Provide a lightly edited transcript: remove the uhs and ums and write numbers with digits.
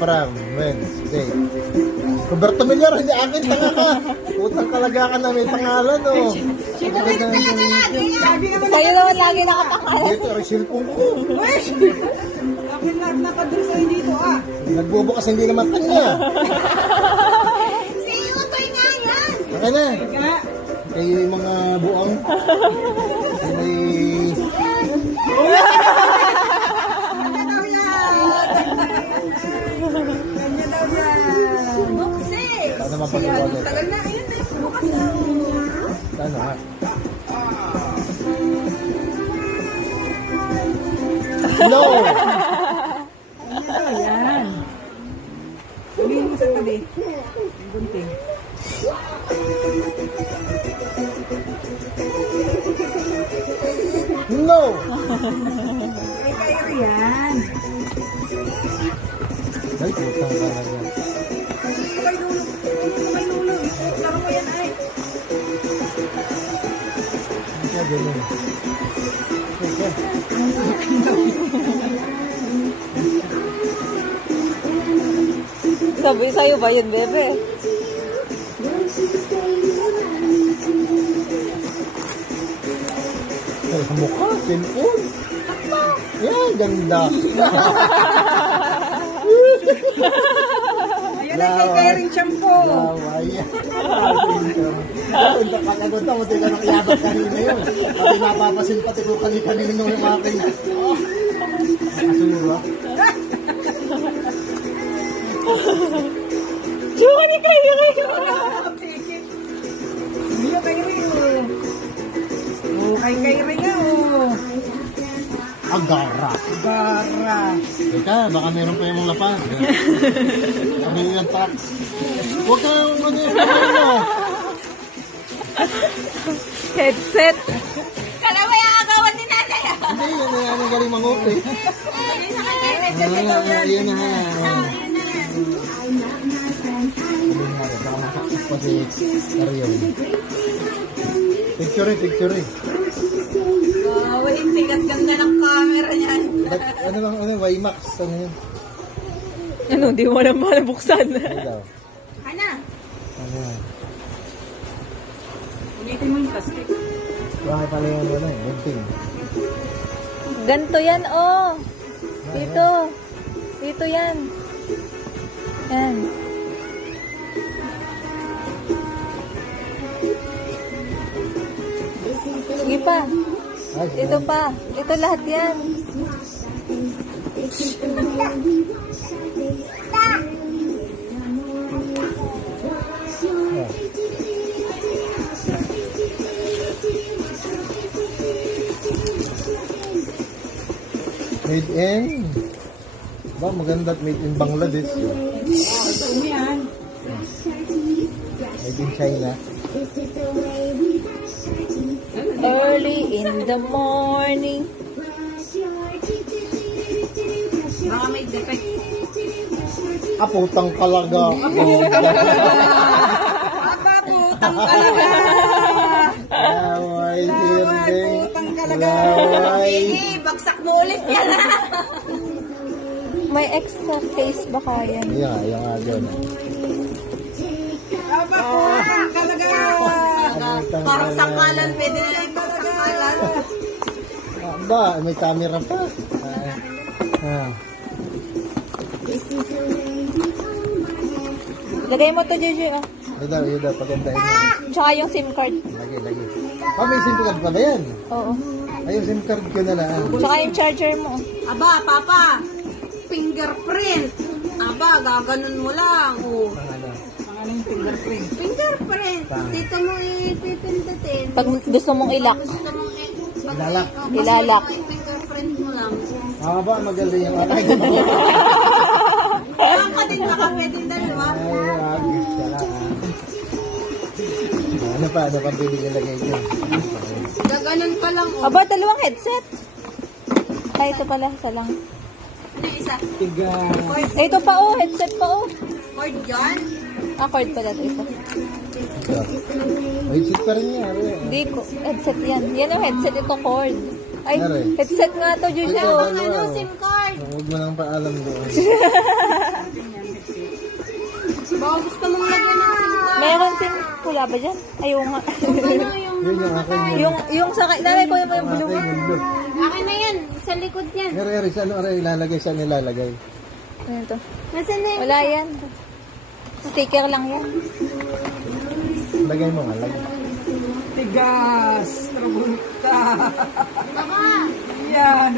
from Wednesday. Roberto Villar, hindi akin, tanga ka. Putang kalaga ka na may pangalan, oh. Sino ba yung talaga lagi? Sa'yo naman lagi nakapangalan. Dito, ang cellphone ko. Akin lang napadun sa'yo dito, ah. Nagbubukas, hindi naman kanya. Si Utoy nga yan. Okay na. Kayo yung mga buang. May... Kanya daw yan. Kanya daw yan. Buksi. Paano mapag-uwalit? Tagal na, ayun na. Bukas na. Paano ha? No! Kanya daw yan. Sabihin mo sa tabi. Gunting. No! Ay, kayo yan. Ay, putang talaga. May lulog. Laro ko yan ay. Ano ka ganun? Sabi sa'yo ba yun, bebe? Ay, mukha, cellphone. Yan, ganda. Ayan ay kay Kairing Shampoo. Laway. Pagkagunta mo, tila nang iyabag kanina yun. Pati mapapasin pati ko kanina nung yung aking. Nakasura. Churi kayo kayo! Hindi yung Kairing. Oh, kay Kairing nga oh. Agara. Gara. Teka, baka meron pa yung lapan. Kami yung truck. Huwag ka yung ano yung ano. Headset! Kala mo yung agawan ni nanay ah. Hindi, yan na yan ang galing mangupi. Ayun na kay Kairing. Ayun na nga. Ayun na yan. Ayun nga, baka masakit pa si Ariel. Picture eh. Wow, hindi kas ganda ng camera niyan. Ano bang, Wimax? Ano yun? Ano, di mo naman buksan. Ano daw? Ana, Ano yun? ulitin mo yung plastic. Baka pala yung bunting. Ganto yan, oh. Dito. Dito yan. Yan. Sige pa. Ay, Dito pa. Dito lahat yan. made in. Ba, maganda at made in Bangladesh. Ito mo yan. Made in China. Early in the morning. Baka may defect. Putang kalaga. Aba, putang talaga. Laway, hirding. Putang talaga. Laway. Sige, bagsak mo ulit yan. May extra case ba kaya? Yeah, yung agad. Aba, putang talaga. Parang sangkalan, pwede na lang ito sangkalan. Ba, may camera pa. Lagay mo to, Jojo. Ah. Yun daw, paganda yun. Tsaka yung SIM card. Lagi. May SIM card pala yan. Oo. Ay, yung SIM card ko na lang. Tsaka yung charger mo. Aba, papa. Fingerprint. Aba, gaganon mo lang. Oh. Ano yung fingerprint? Fingerprint. Dito mo ipipindutin. Pag gusto mong ilak. Gusto mong Ilalak. Ilalak. Fingerprint mo lang. Ba, magaling yung atay. Kailangan ka din baka pwedeng dalawa. Ay, agis ka na. Ano pa pwede nilagay dyan? Gaganon ka lang. Oh. Aba, dalawang headset. Ay, ito pala, isa lang. Ano yung isa? Tiga. Cord. Ay, ito pa, oh. Headset pa, oh. Cord dyan? Cord pala ito. Ito. May chip pa rin niya. Hindi ko. Headset yan. Yan ang headset. Ito cord. Ay, Aray. headset nga to, Jojo. Ay, Ano, SIM card? Huwag mo nang paalam doon. Baka gusto mong lagyan ng singko. Meron sin... Wala ba dyan? Ayaw nga. Ano yung... Yun yung akin yun. yung sa... Nanay ko yung blue. Akin yung blue. Akin na yan. Sa likod yan. Eri, saan ilalagay? Saan nilalagay? Ano to? Nasaan na yung... Wala yan. Sticker lang yan. Lagay mo nga, lagay. Tigas, trabuta. Baka. Yan.